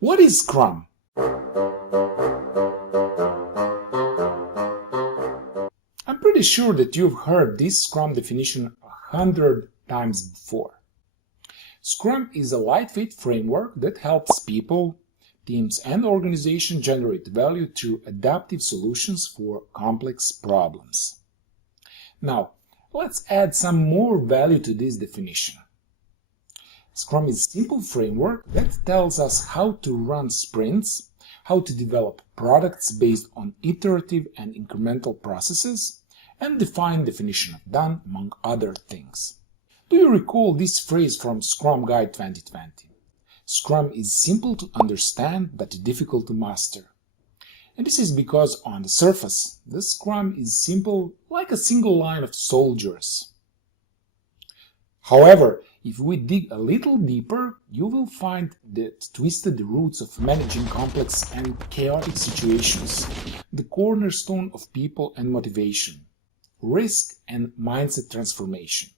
What is Scrum? I'm pretty sure that you've heard this Scrum definition 100 times before. Scrum is a lightweight framework that helps people, teams, and organizations generate value through adaptive solutions for complex problems. Now, let's add some more value to this definition. Scrum is a simple framework that tells us how to run sprints, how to develop products based on iterative and incremental processes, and define definition of done, among other things. Do you recall this phrase from Scrum Guide 2020? Scrum is simple to understand but difficult to master. And this is because on the surface, the Scrum is simple like a single line of soldiers. However, if we dig a little deeper, you will find that twisted roots of managing complex and chaotic situations, the cornerstone of people and motivation, risk and mindset transformation.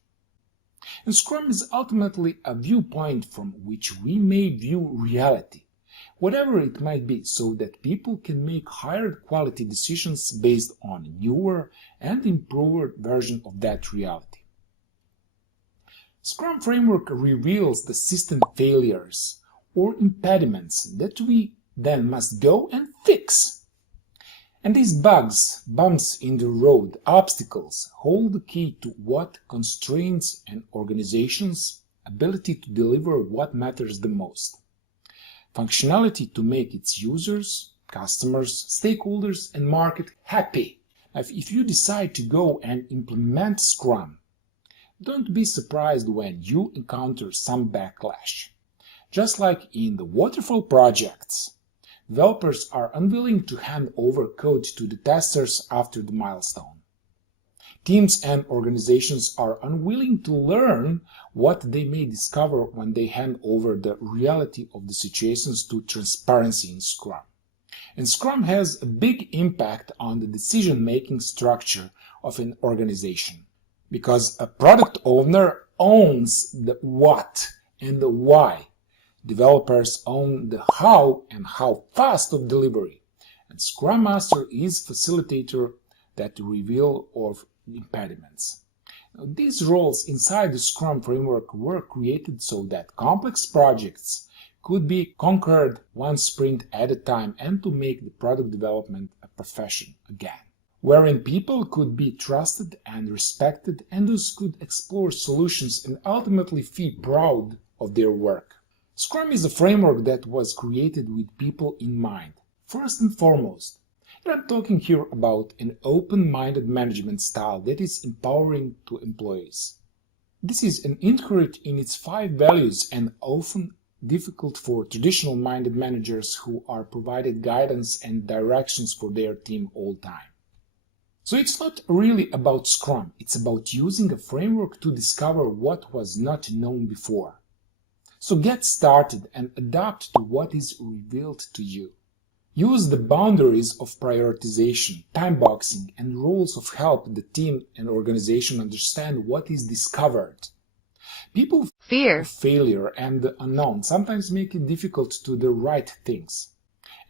And Scrum is ultimately a viewpoint from which we may view reality, whatever it might be, so that people can make higher quality decisions based on a newer and improved version of that reality. Scrum framework reveals the system failures or impediments that we then must go and fix. And these bugs, bumps in the road, obstacles, hold the key to what constrains an organization's ability to deliver what matters the most. Functionality to make its users, customers, stakeholders, and market happy. Now, if you decide to go and implement Scrum, don't be surprised when you encounter some backlash. Just like in the waterfall projects, developers are unwilling to hand over code to the testers after the milestone. Teams and organizations are unwilling to learn what they may discover when they hand over the reality of the situations to transparency in Scrum. And Scrum has a big impact on the decision-making structure of an organization, because a product owner owns the what and the why. Developers own the how and how fast of delivery, and Scrum Master is facilitator that reveal of impediments. Now, these roles inside the Scrum framework were created so that complex projects could be conquered one sprint at a time and to make the product development a profession again, wherein people could be trusted and respected and thus could explore solutions and ultimately feel proud of their work. Scrum is a framework that was created with people in mind. First and foremost, I'm talking here about an open-minded management style that is empowering to employees. This is an inherent in its 5 values and often difficult for traditional-minded managers who are provided guidance and directions for their team all the time. So it's not really about Scrum, it's about using a framework to discover what was not known before. So get started and adapt to what is revealed to you. Use the boundaries of prioritization, time boxing, and rules of help the team and organization understand what is discovered. People fear failure and the unknown sometimes make it difficult to do the right things.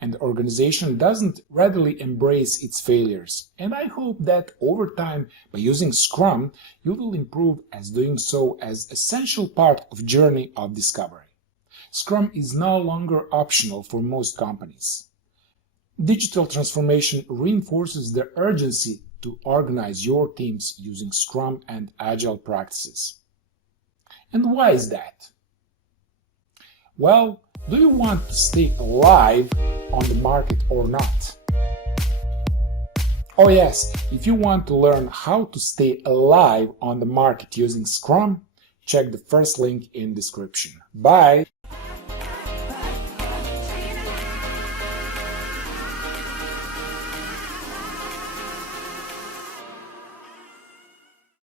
And the organization doesn't readily embrace its failures. And I hope that over time, by using Scrum, you will improve as doing so as essential part of journey of discovery. Scrum is no longer optional for most companies. Digital transformation reinforces the urgency to organize your teams using Scrum and Agile practices. And why is that? Well, do you want to stay alive on the market or not? Oh yes, if you want to learn how to stay alive on the market using Scrum, check the first link in description. Bye!